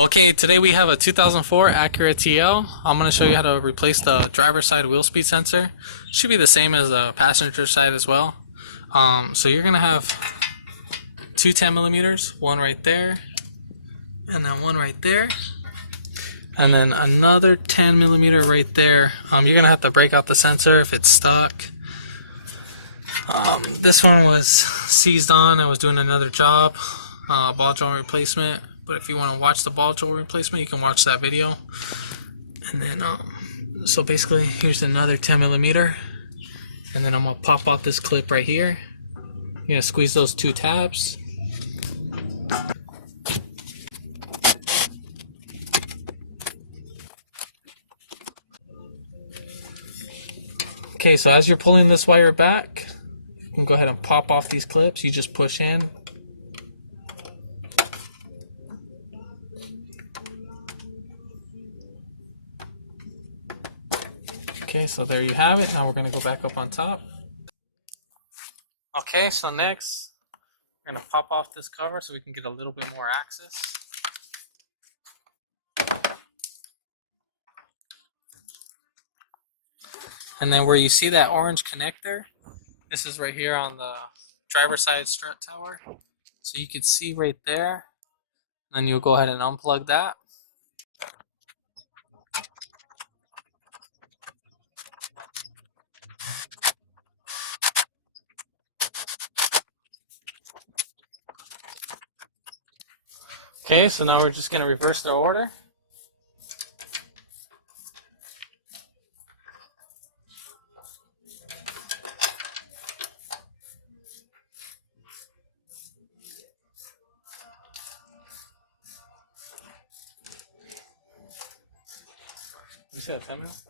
Okay, today we have a 2004 Acura TL. I'm going to show you how to replace the driver's side wheel speed sensor. Should be the same as the passenger side as well. So you're going to have two 10 millimeters, one right there, and then one right there, and then another 10 millimeter right there. You're going to have to break out the sensor if it's stuck. This one was seized on. I was doing another job, ball joint replacement. But if you want to watch the ball joint replacement, you can watch that video. And then, so basically, here's another 10 millimeter. And then I'm going to pop off this clip right here. You're going to squeeze those two tabs. Okay, so as you're pulling this wire back, you can go ahead and pop off these clips. You just push in. Okay, so there you have it. Now we're going to go back up on top. Okay, so next, we're going to pop off this cover so we can get a little bit more access. And then where you see that orange connector, this is right here on the driver's side strut tower. So you can see right there. Then you'll go ahead and unplug that. Okay, so now we're just going to reverse the order. You said 10 minutes?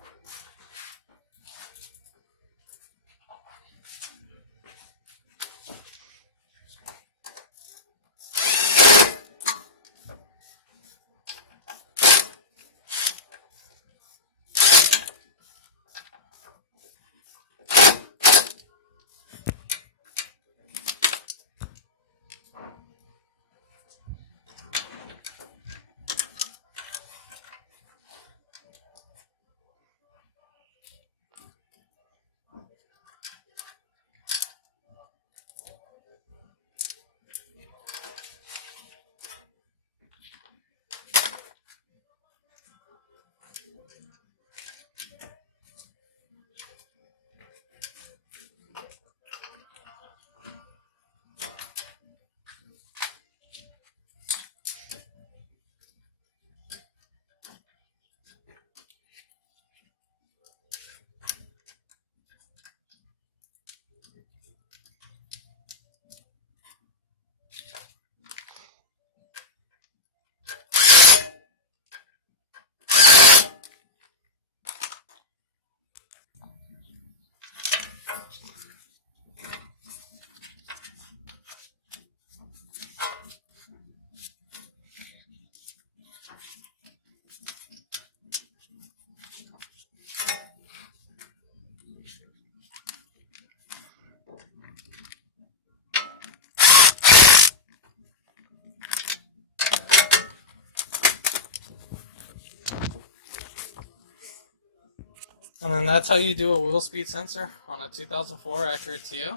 And then that's how you do a wheel speed sensor on a 2004 Acura TL.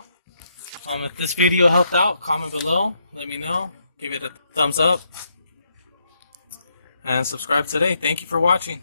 If this video helped out, comment below, let me know, give it a thumbs up, and subscribe today. Thank you for watching.